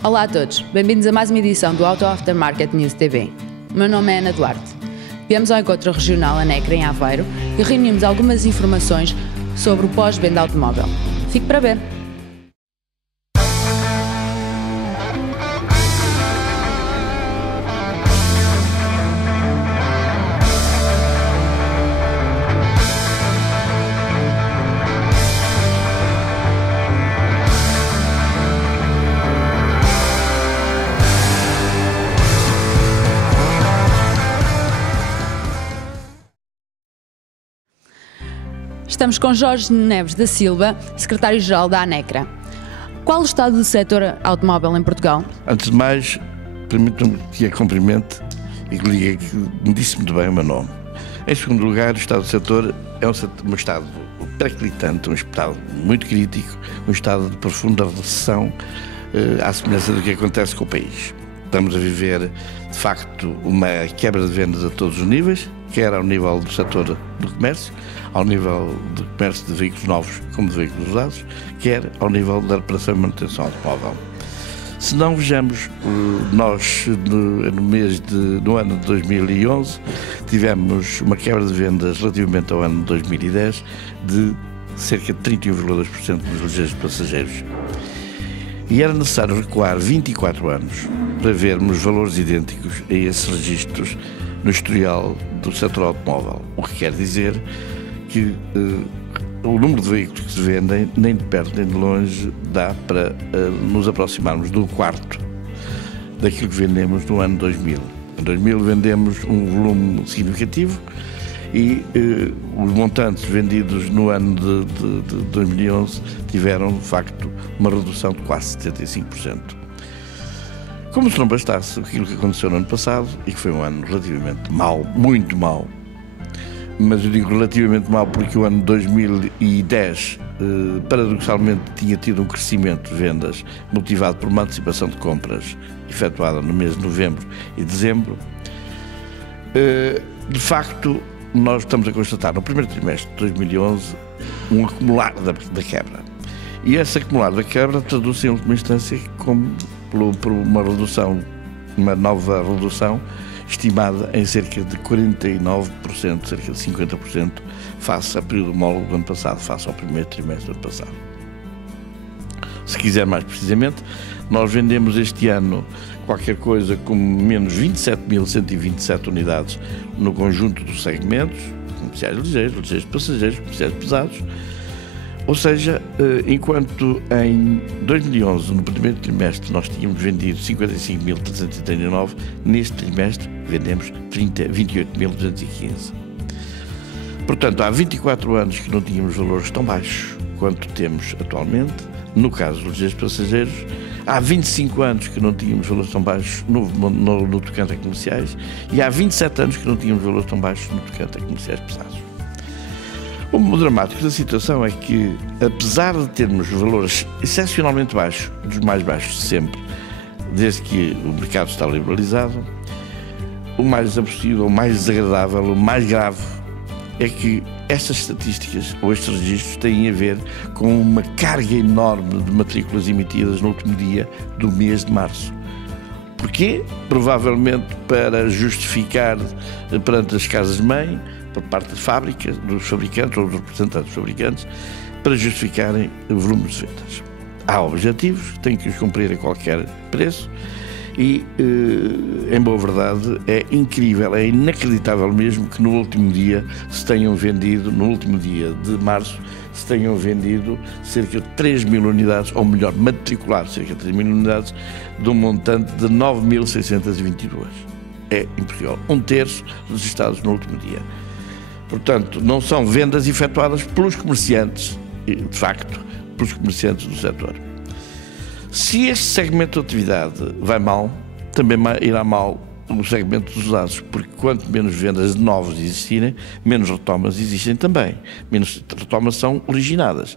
Olá a todos, bem-vindos a mais uma edição do Auto Aftermarket News TV. O meu nome é Ana Duarte. Viemos ao encontro regional ANECRA em Aveiro e reunimos algumas informações sobre o pós-venda automóvel. Fique para ver! Estamos com Jorge Neves da Silva, secretário-geral da ANECRA. Qual o estado do setor automóvel em Portugal? Antes de mais, permitam-me que a cumprimente e que lhe diga que me disse muito bem o meu nome. Em segundo lugar, o estado do setor é um estado periclitante, um estado muito crítico, um estado de profunda recessão, à semelhança do que acontece com o país. Estamos a viver, de facto, uma quebra de vendas a todos os níveis, quer ao nível do setor do comércio, ao nível do comércio de veículos novos como de veículos usados, quer ao nível da reparação e manutenção automóvel. Se não vejamos, nós no ano de 2011 tivemos uma quebra de vendas relativamente ao ano de 2010 de cerca de 31,2% dos ligeiros passageiros. E era necessário recuar 24 anos para vermos valores idênticos a esses registros no historial do setor automóvel, o que quer dizer que o número de veículos que se vendem, nem de perto nem de longe, dá para nos aproximarmos do quarto daquilo que vendemos no ano 2000. Em 2000 vendemos um volume significativo e os montantes vendidos no ano de 2011 tiveram, de facto, uma redução de quase 75%. Como se não bastasse aquilo que aconteceu no ano passado, e que foi um ano relativamente mau, muito mau, mas eu digo relativamente mau porque o ano de 2010, paradoxalmente, tinha tido um crescimento de vendas motivado por uma antecipação de compras efetuada no mês de novembro e dezembro. De facto, nós estamos a constatar no primeiro trimestre de 2011 um acumular da quebra. E esse acumular da quebra traduz-se em última instância como por uma redução, uma nova redução estimada em cerca de 49%, cerca de 50% face ao período homólogo do ano passado, face ao primeiro trimestre do ano passado. Se quiser mais precisamente, nós vendemos este ano qualquer coisa como menos 27.127 unidades no conjunto dos segmentos, comerciais ligeiros, ligeiros passageiros, comerciais pesados. Ou seja, enquanto em 2011, no primeiro trimestre, nós tínhamos vendido 55.339, neste trimestre vendemos 28.215. Portanto, há 24 anos que não tínhamos valores tão baixos quanto temos atualmente, no caso dos ligeiros passageiros. Há 25 anos que não tínhamos valores tão baixos no tocante a comerciais e há 27 anos que não tínhamos valores tão baixos no tocante a comerciais pesados. O dramático da situação é que, apesar de termos valores excepcionalmente baixos, dos mais baixos de sempre, desde que o mercado está liberalizado, o mais aborrecido, o mais desagradável, o mais grave é que estas estatísticas ou estes registros têm a ver com uma carga enorme de matrículas emitidas no último dia do mês de março. Porquê? Provavelmente para justificar perante as casas-mãe, por parte das fábricas, dos fabricantes ou dos representantes dos fabricantes, para justificarem volumes de vendas. Há objetivos, têm que os cumprir a qualquer preço e, em boa verdade, é incrível, é inacreditável mesmo que no último dia se tenham vendido, no último dia de março, se tenham vendido cerca de 3.000 unidades, ou melhor, matriculado cerca de 3.000 unidades, de um montante de 9.622. É impossível, um terço registrados no último dia. Portanto, não são vendas efetuadas pelos comerciantes, de facto, pelos comerciantes do setor. Se este segmento de atividade vai mal, também irá mal o segmento dos usados, porque quanto menos vendas de novos existirem, menos retomas existem também. Menos retomas são originadas.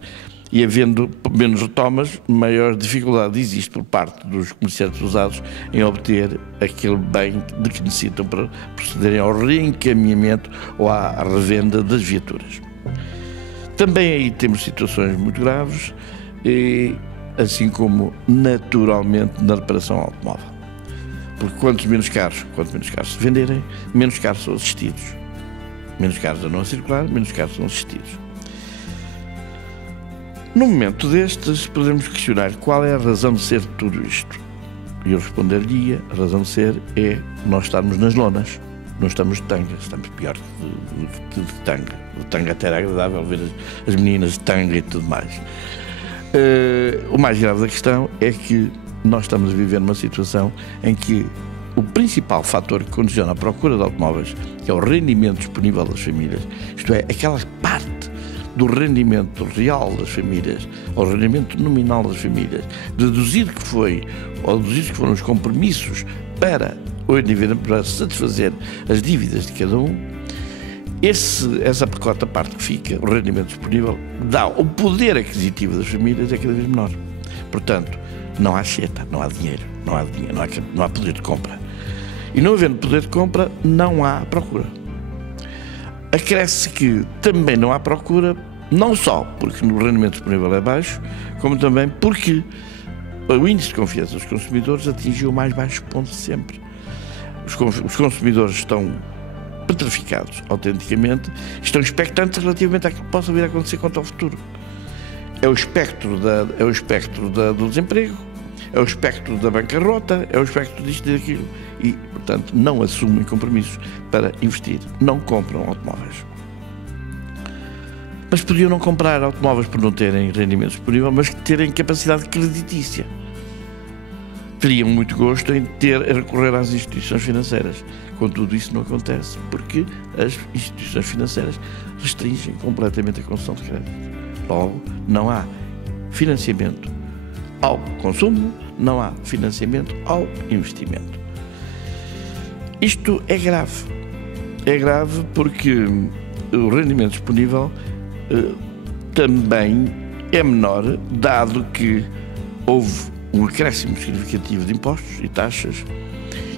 E havendo menos retomas, maior dificuldade existe por parte dos comerciantes usados em obter aquele bem de que necessitam para procederem ao reencaminhamento ou à revenda das viaturas. Também aí temos situações muito graves, assim como naturalmente na reparação automóvel. Porque quanto menos carros se venderem, menos carros são assistidos. Menos carros andam a circular, menos carros são assistidos. Num momento destes, podemos questionar qual é a razão de ser de tudo isto. E eu responder-lhe, a razão de ser é nós estarmos nas lonas. Não estamos de tanga, estamos pior que de tanga. De tanga até era agradável ver as meninas de tanga e tudo mais. O mais grave da questão é que nós estamos a viver numa situação em que o principal fator que condiciona a procura de automóveis, que é o rendimento disponível das famílias, isto é, aquela parte do rendimento real das famílias, ao rendimento nominal das famílias, deduzido que foram os compromissos para satisfazer as dívidas de cada um, essa pacota parte que fica, o rendimento disponível, o poder aquisitivo das famílias é cada vez menor. Portanto, não há cheta, não há dinheiro, não há poder de compra. E não havendo poder de compra, não há procura. Acresce que também não há procura, não só porque o rendimento disponível é baixo, como também porque o índice de confiança dos consumidores atingiu o mais baixo ponto de sempre. Os consumidores estão petrificados, autenticamente, estão expectantes relativamente àquilo que possa vir a acontecer quanto ao futuro. É o espectro do desemprego, é o espectro da bancarrota, é o espectro disto e daquilo. E, portanto, não assumem compromissos para investir, não compram automóveis. Mas podiam não comprar automóveis por não terem rendimento disponível, mas terem capacidade creditícia. Teriam muito gosto em recorrer às instituições financeiras. Contudo, isso não acontece porque as instituições financeiras restringem completamente a concessão de crédito. Logo, não há financiamento ao consumo, não há financiamento ao investimento. Isto é grave. É grave porque o rendimento disponível também é menor, dado que houve um acréscimo significativo de impostos e taxas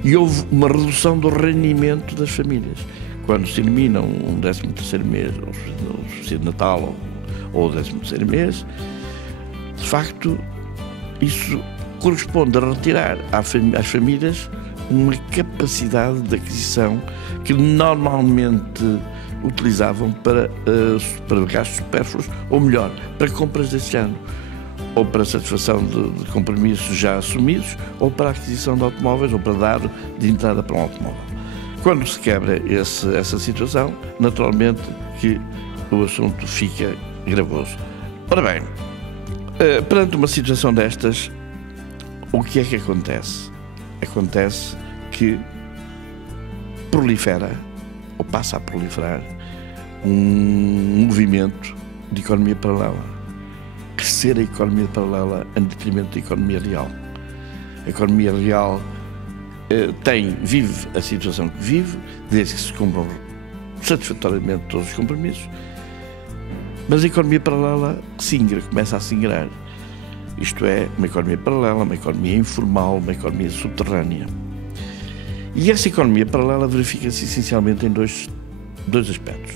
e houve uma redução do rendimento das famílias. Quando se eliminam um 13º mês, ou o subsídio de Natal, ou o 13º mês, de facto, isso corresponde a retirar às famílias uma capacidade de aquisição que normalmente utilizavam para gastos supérfluos, ou melhor, para compras desse ano, ou para satisfação de compromissos já assumidos, ou para a aquisição de automóveis, ou para dar de entrada para um automóvel. Quando se quebra essa situação, naturalmente que o assunto fica gravoso. Ora bem, perante uma situação destas, o que é que acontece? Acontece que prolifera, ou passa a proliferar, um movimento de economia paralela. Crescer a economia paralela em detrimento da economia real. A economia real vive a situação que vive, desde que se cumpram satisfatoriamente todos os compromissos, mas a economia paralela começa a singrar. Isto é, uma economia paralela, uma economia informal, uma economia subterrânea. E essa economia paralela verifica-se essencialmente em dois aspectos.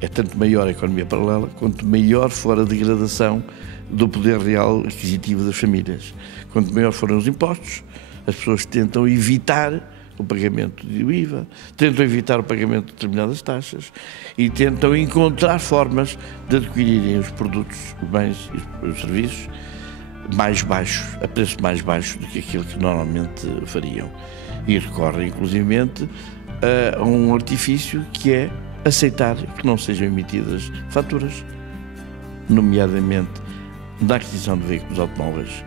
É tanto maior a economia paralela, quanto maior for a degradação do poder real aquisitivo das famílias. Quanto maior forem os impostos, as pessoas tentam evitar o pagamento do IVA, tentam evitar o pagamento de determinadas taxas e tentam encontrar formas de adquirirem os produtos, os bens e os serviços mais baixos, a preços mais baixos do que aquilo que normalmente fariam. E recorrem, inclusivamente, a um artifício que é aceitar que não sejam emitidas faturas, nomeadamente na aquisição de veículos automóveis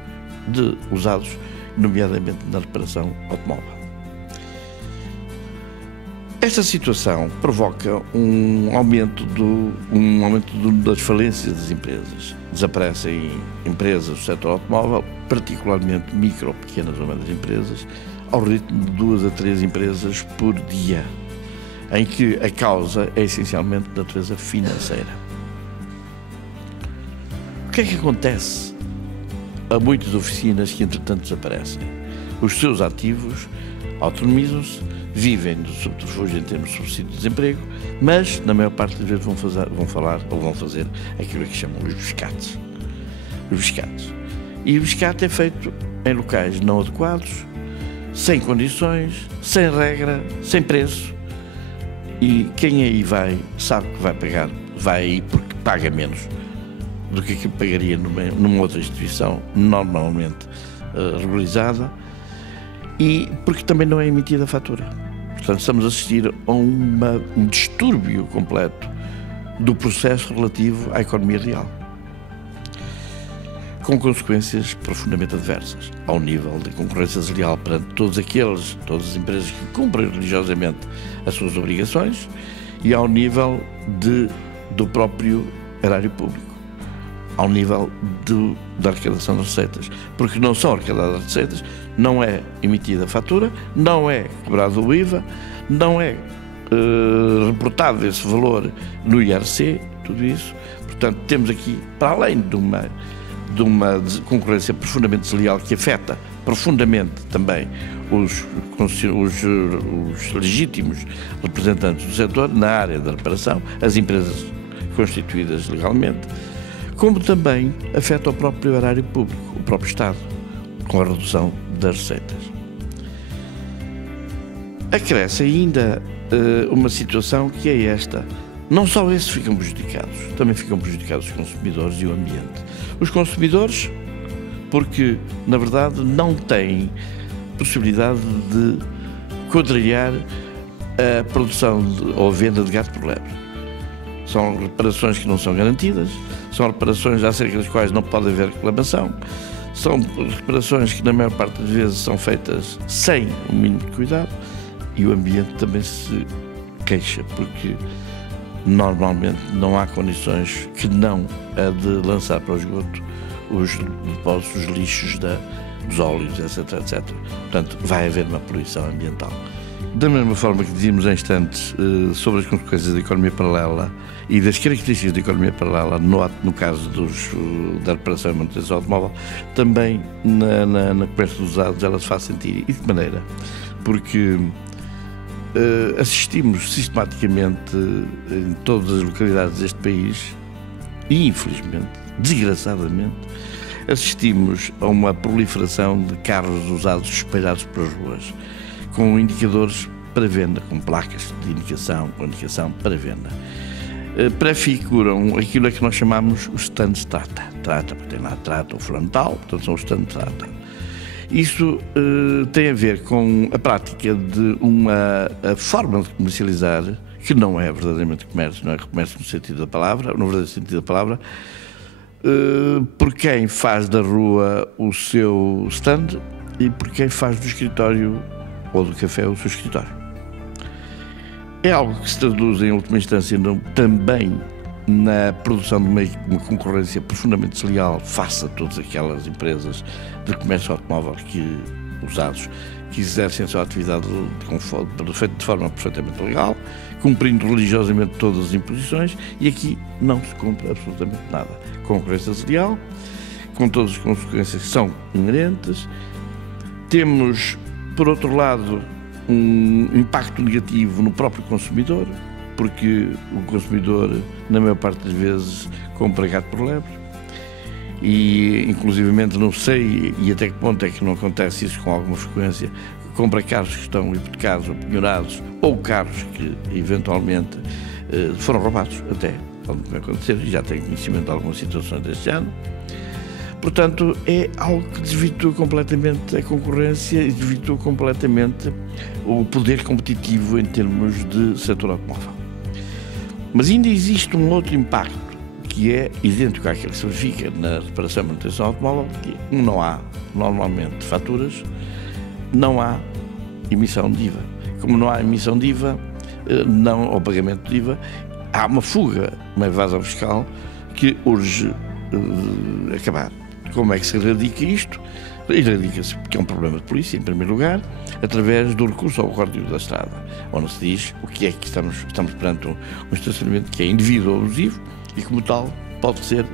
usados, nomeadamente na reparação automóvel. Esta situação provoca um aumento das falências das empresas. Desaparecem empresas do setor automóvel, particularmente micro, pequenas ou médias empresas, ao ritmo de 2 a 3 empresas por dia, em que a causa é essencialmente de natureza financeira. O que é que acontece a muitas oficinas que, entretanto, desaparecem? Os seus ativos autonomizam-se, vivem do subterfúgio em termos de subsídio de desemprego, mas, na maior parte das vezes, vão fazer aquilo que chamam os biscates. Os biscates. E o biscate é feito em locais não adequados, sem condições, sem regra, sem preço. E quem aí vai, sabe que vai pagar, vai aí porque paga menos do que aquilo que pagaria numa outra instituição normalmente regularizada, e porque também não é emitida a fatura. Portanto, estamos a assistir a um distúrbio completo do processo relativo à economia real, com consequências profundamente adversas, ao nível de concorrência desleal perante todas as empresas que cumprem religiosamente as suas obrigações, e ao nível do próprio erário público, ao nível da arrecadação das receitas, porque não são arrecadadas as receitas, não é emitida a fatura, não é cobrado o IVA, não é reportado esse valor no IRC, tudo isso. Portanto, temos aqui, para além de uma concorrência profundamente desleal que afeta profundamente também os legítimos representantes do setor na área da reparação, as empresas constituídas legalmente, como também afeta o próprio erário público, o próprio Estado, com a redução das receitas. Acresce ainda uma situação que é esta: não só esses ficam prejudicados, também ficam prejudicados os consumidores e o ambiente. Os consumidores, porque na verdade não têm possibilidade de contrariar a produção ou a venda de gado por lebre. São reparações que não são garantidas, são reparações acerca das quais não pode haver reclamação, são reparações que na maior parte das vezes são feitas sem o mínimo de cuidado, e o ambiente também se queixa, porque normalmente não há condições que não a de lançar para o esgoto os depósitos, os lixos dos óleos, etc, etc. Portanto, vai haver uma poluição ambiental. Da mesma forma que dizíamos em instantes sobre as consequências da economia paralela e das características da economia paralela no caso da reparação e manutenção automóvel, também na comércio dos usados ela se faz sentir. E de que maneira? Porque assistimos sistematicamente em todas as localidades deste país, e infelizmente, desgraçadamente, assistimos a uma proliferação de carros usados espalhados pelas ruas, com indicadores para venda, com placas de indicação, com indicação para venda. Prefiguram aquilo a que nós chamamos os stands Trata. Trata, porque tem lá Trata ou frontal, portanto são os stands Trata. Isso tem a ver com a prática de uma forma de comercializar que não é verdadeiramente comércio, não é comércio no sentido da palavra, no verdadeiro sentido da palavra, por quem faz da rua o seu stand e por quem faz do escritório ou do café o seu escritório. É algo que se traduz, em última instância, também na produção de uma concorrência profundamente desleal face a todas aquelas empresas de comércio automóvel usados que exercem a sua atividade de forma perfeitamente legal, cumprindo religiosamente todas as imposições, e aqui não se cumpre absolutamente nada. Concorrência desleal, com todas as consequências que são inerentes. Temos, por outro lado, um impacto negativo no próprio consumidor, porque o consumidor, na maior parte das vezes, compra gado por lebre, e inclusivamente não sei e até que ponto é que não acontece isso com alguma frequência, compra carros que estão hipotecados ou penhorados, ou carros que eventualmente foram roubados, até pode acontecer, e já tenho conhecimento de algumas situações deste ano. Portanto, é algo que desvirtua completamente a concorrência e desvirtua completamente o poder competitivo em termos de setor automóvel. Mas ainda existe um outro impacto que é idêntico àquele que se verifica na reparação e manutenção automóvel, que não há normalmente faturas, não há emissão de IVA. Como não há emissão de IVA, não ao pagamento de IVA, há uma fuga, uma evasão fiscal que urge acabar. Como é que se erradica isto? Erradica-se, porque é um problema de polícia, em primeiro lugar, através do recurso ao Código da Estrada, onde se diz o que é que estamos perante um estacionamento que é indevido ou abusivo e, como tal, pode ser,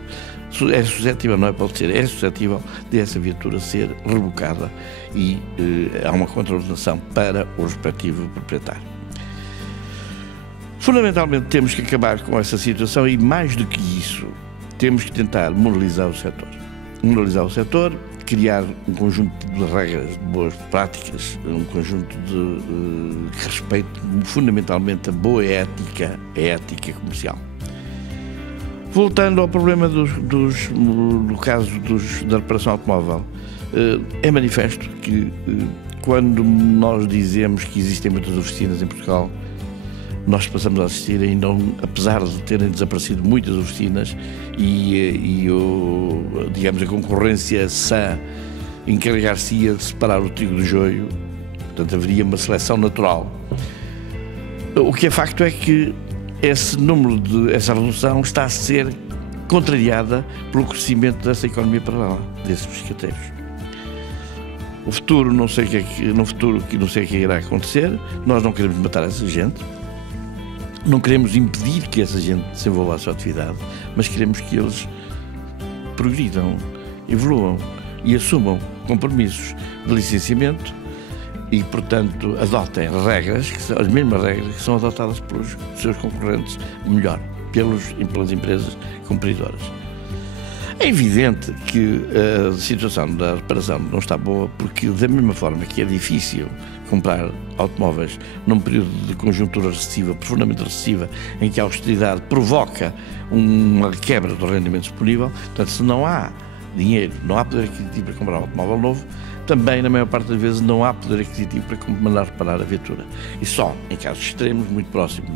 é suscetível, não é pode ser, é suscetível de essa viatura ser rebocada e há uma contraordenação para o respectivo proprietário. Fundamentalmente temos que acabar com essa situação e, mais do que isso, temos que tentar moralizar o setor. moralizar o setor, criar um conjunto de regras, de boas práticas, um conjunto que respeite fundamentalmente a boa ética, a ética comercial. Voltando ao problema no caso da reparação automóvel, é manifesto que quando nós dizemos que existem muitas oficinas em Portugal, nós passamos a assistir ainda, apesar de terem desaparecido muitas oficinas digamos, a concorrência sã encarregar-se-ia de separar o trigo do joio, portanto haveria uma seleção natural. O que é facto é que essa redução está a ser contrariada pelo crescimento dessa economia paralela, desses pescateiros. O futuro, não sei o que irá acontecer. Nós não queremos matar essa gente, não queremos impedir que essa gente desenvolva a sua atividade, mas queremos que eles progridam, evoluam e assumam compromissos de licenciamento e, portanto, adotem regras, as mesmas regras que são adotadas pelos seus concorrentes, melhor, pelas empresas competidoras. É evidente que a situação da reparação não está boa, porque da mesma forma que é difícil comprar automóveis num período de conjuntura recessiva, profundamente recessiva, em que a austeridade provoca uma quebra do rendimento disponível, portanto, se não há dinheiro, não há poder aquisitivo para comprar um automóvel novo, também, na maior parte das vezes, não há poder aquisitivo para mandar reparar a viatura. E só em casos extremos, muito próximos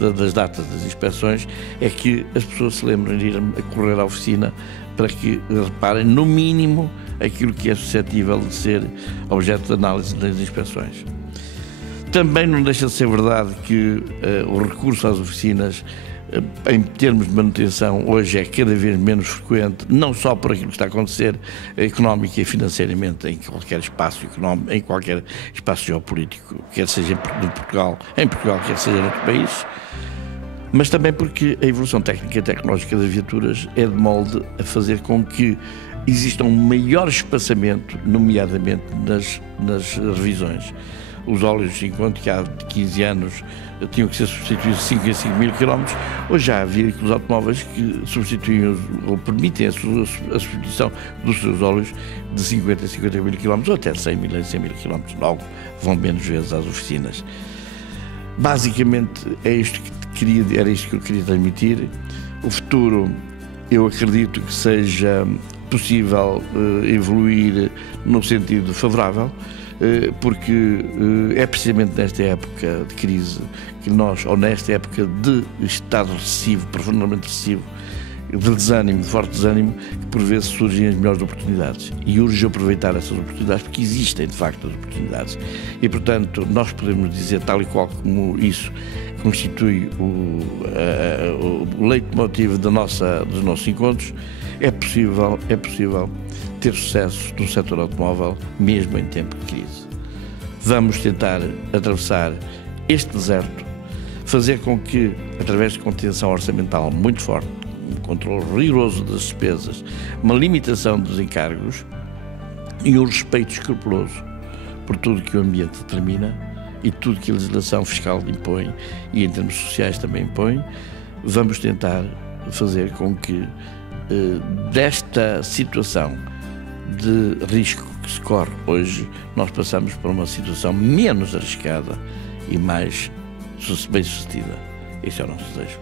das datas das inspeções, é que as pessoas se lembram de ir a correr à oficina para que reparem, no mínimo, aquilo que é suscetível de ser objeto de análise das inspeções. Também não deixa de ser verdade que o recurso às oficinas, em termos de manutenção, hoje é cada vez menos frequente, não só por aquilo que está a acontecer económica e financeiramente em qualquer espaço económico, em qualquer espaço geopolítico, quer seja em Portugal, quer seja em outro país, mas também porque a evolução técnica e tecnológica das viaturas é de molde a fazer com que exista um maior espaçamento, nomeadamente nas revisões. Os óleos, enquanto que há 15 anos tinham que ser substituídos de 5 em 5 mil quilómetros, hoje já há veículos automóveis que substituem ou permitem a substituição dos seus óleos de 50 em 50 mil quilómetros ou até 100 mil em 100 mil quilómetros. Logo, vão menos vezes às oficinas. Basicamente, era isto que eu queria transmitir. O futuro, eu acredito que seja possível evoluir no sentido favorável, porque é precisamente nesta época de crise que nós, ou nesta época de estado recessivo, profundamente recessivo, de forte desânimo, que por vezes surgem as melhores oportunidades. E urge aproveitar essas oportunidades, porque existem de facto as oportunidades. E, portanto, nós podemos dizer, tal e qual como isso constitui o leitmotiv dos nossos encontros, é possível ter sucesso no setor automóvel, mesmo em tempo de crise. Vamos tentar atravessar este deserto, fazer com que, através de contenção orçamental muito forte, um controle rigoroso das despesas, uma limitação dos encargos e um respeito escrupuloso por tudo que o ambiente determina e tudo que a legislação fiscal impõe e em termos sociais também impõe, vamos tentar fazer com que desta situação de risco que se corre hoje, nós passamos para uma situação menos arriscada e mais bem-sucedida. Esse é o nosso desejo.